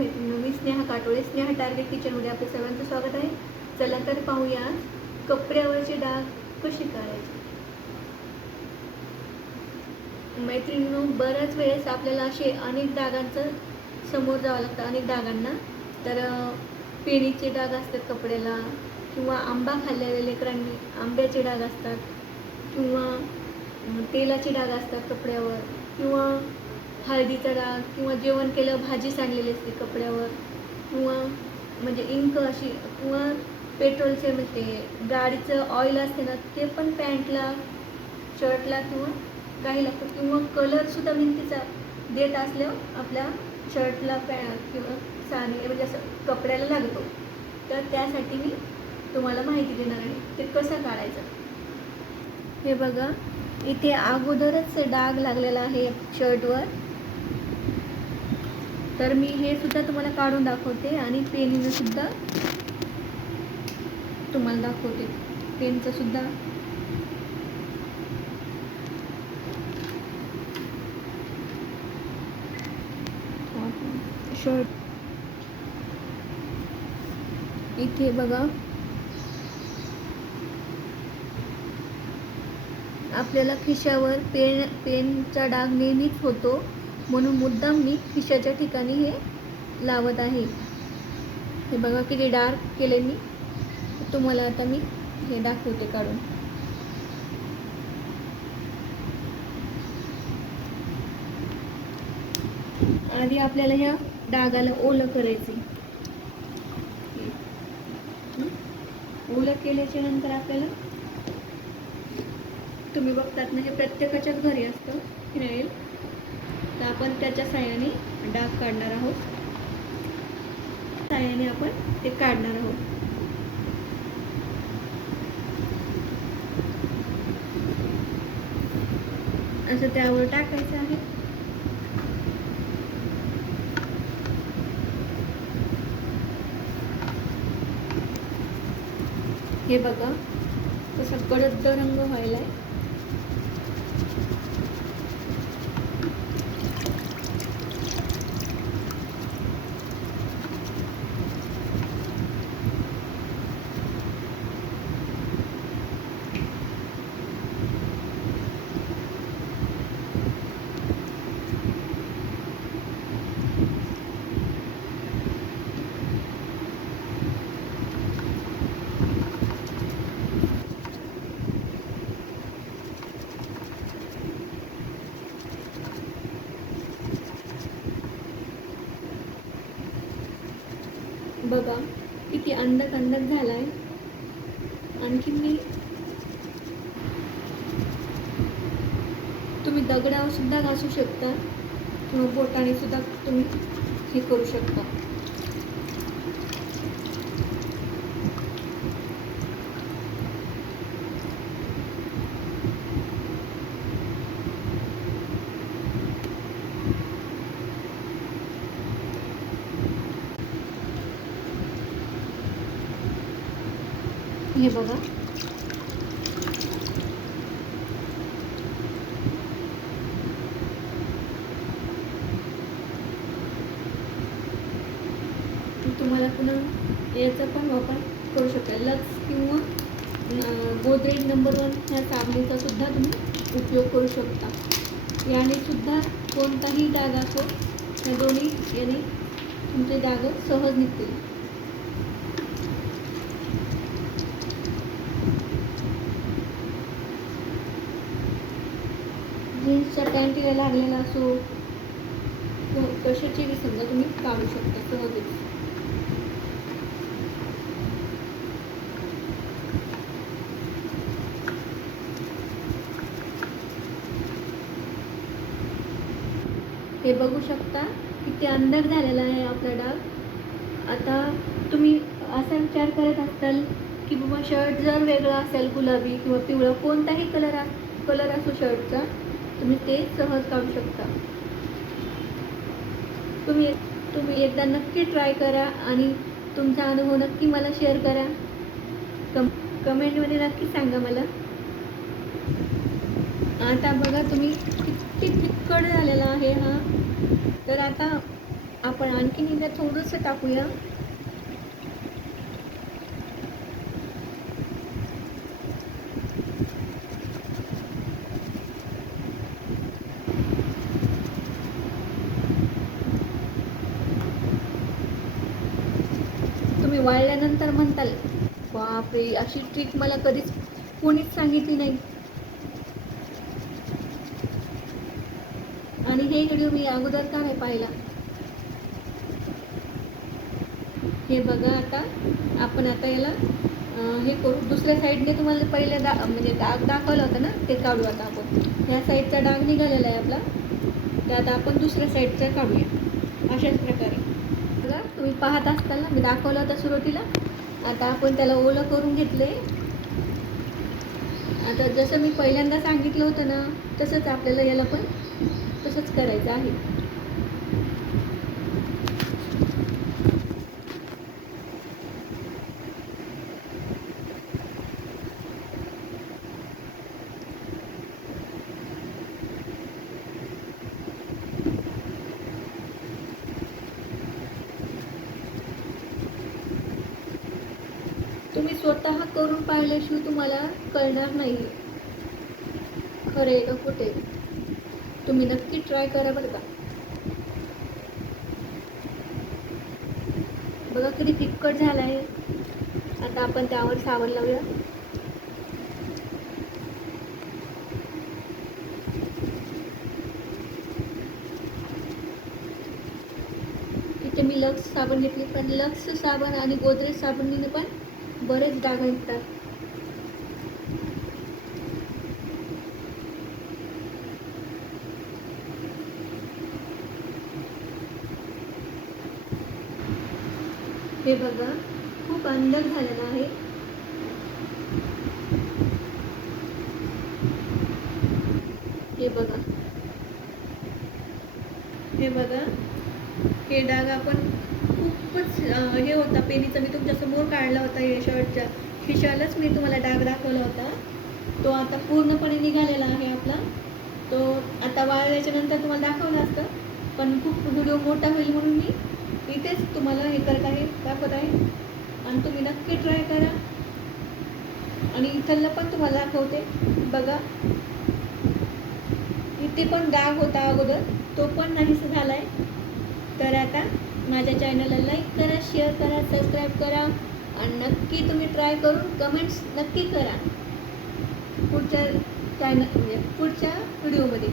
मी Sneha Katole Sneha target किचनमध्ये आपलं सर्वांचं स्वागत आहे. चला तर पाहूया कपड्यावरचे डाग कसे काढायचे. मैत्रिणींनो बऱ्याच वेळेस आपल्याला असे अनेक डागांचं समोर जावं लागतं अनेक डागांना. तर पेणीचे डाग असतात कपड्याला किंवा आंबा खाल्लेल्या लेकरांनी आंब्याचे डाग असतात किंवा तेलाचे डाग असतात कपड्यावर किंवा हळदीचा डाग किंवा जेवण केलं भाजी सांडलेली असते कपड्यावर किंवा म्हणजे इंक अशी किंवा पेट्रोलचे म्हणजे गाडीचं ऑइल असते ना ते पण पॅन्टला शर्टला किंवा काही लागतं. किंवा कलरसुद्धा भिंतीचा देत असल्यावर आपल्या शर्टला पॅ किंवा साडी म्हणजे असं कपड्याला लागतो. तर त्यासाठी मी तुम्हाला माहिती देणार आहे ते कसं काढायचं. हे बघा इथे अगोदरच डाग लागलेला आहे शर्टवर. तर मी हे सुद्धा तुम्हाला काढून दाखवते आणि पेनीनं सुद्धा तुम्हाला दाखवते. पेनचं सुद्धा. शर्ट इथे बघा. आपल्याला खिशावर पेन पेनचा डाग नेहमीच होतो. म्हणून मुद्दाम मी खिशाच्या ठिकाणी हे लावत आहे. हे बघा किती डार्क केले मी तुम्हाला आता मी हे दाखवते काढून. आधी आपल्याला ह्या डागाला ओलं करायचे ओलं केल्याच्यानंतर आपल्याला तुम्ही बघतात ना हे प्रत्येकाच्याच घरी असतं फिनाईल तर आपण त्याच्या साह्याने डाग काढणार आहोत. साह्याने आपण ते काढणार आहोत. असं त्यावर टाकायचं आहे. हे बघा कसं गडद रंग व्हायला आहे बघा किती अंडक अंडक झालाय. आणखी मी तुम्ही दगडावर सुद्धा घासू शकता किंवा बोटाने सुद्धा तुम्ही हे करू शकता. हे बघा. तुम्हाला पुन्हा याचा पण वापर करू शकता. लक्स किंवा गोदरेज नंबर वन ह्या साबणीचा सुद्धा तुम्ही उपयोग करू शकता. याने सुद्धा कोणताही डाग असो ह्या दोन्ही याने तुमचे डाग सहज निघतील. जीन्सच्या लागलेला असो कशाची बी समजा तुम्ही काढू शकता सहजच. हे बघू शकता किती अंदर झालेला आहे आपला डाग आता तुम्ही असा विचार करत असाल की बाबा शर्ट जर वेगळा असेल गुलाबी किंवा पिवळा कोणताही कलर कलर असो शर्टचा तुम्ही ते सहज खाऊ शकता. तुम्ही तुम्ही एकदा नक्की ट्राय करा आणि तुमचा अनुभव नक्की मला शेअर करा. कम कमेंटमध्ये नक्की सांगा मला. आता बघा तुम्ही किती फिक्कट झालेला आहे हा. तर आता आपण आणखीन एकदा थोडंसं टाकूया. तुम्ही वाळल्यानंतर म्हणताल. बापरे अशी ट्रिक मला कधीच कोणीच सांगितली नाही. आणि हे व्हिडिओ मी अगोदर का नाही पाहिला? हे बघा आता आपण आता याला हे करू. दुसऱ्या साईडने तुम्हाला पहिले दा म्हणजे डाग दाखवला होता ना ते काढू आता आपण. ह्या साईडचा डाग निघालेला आहे आपला. ते आता आपण दुसऱ्या साईडचा काढूया. अशाच प्रकारे. बघा तुम्ही पाहत असताल ना मी दाखवलं होतं सुरुवातीला. आता आपण त्याला ओलं करून घेतले. आता जसं मी पहिल्यांदा सांगितलं होतं ना तसंच आपल्याला याला पण तसंच करायचं आहे. तुम्ही स्वतः करून पाहिल्याशिवाय तुम्हाला कळणार नाही. खरे का कुठे तुम्ही नक्की ट्राय करा बरं का. बघा किती तिखट झाला आहे आता आपण त्यावर सावण लावूया. इथे मी लक्स साबण घेतली पण लक्स साबण आणि गोदरेज साबणीने पण बरेच डाग निघतात. हे बघा खूप अंदर झालेलं आहे. हे बघा. हे बघा हे डाग आपण खूपच हे होता पेनीचा. मी तुमच्यासमोर काढला होता हे शर्टच्या खिशालाच मी तुम्हाला डाग दाखवला होता. तो आता पूर्णपणे निघालेला आहे आपला. तो आता वाळल्याच्या नंतर तुम्हाला दाखवलं असतं. पण खूप व्हिडिओ मोठा होईल म्हणून मी इथेच तुम्हाला हे करत आहे दाखवत आहे. आणि तुम्ही नक्की ट्राय करा. आणि इथलं पण तुम्हाला दाखवते. बघा. इथे पण डाग होता अगोदर. तो पण नाहीसा झाला आहे तर आता माझ्या चॅनलला लाईक करा शेअर करा सबस्क्राईब करा आणि नक्की तुम्ही ट्राय करून कमेंट्स नक्की करा. पुढच्या चॅनल म्हणजे पुढच्या व्हिडिओमध्ये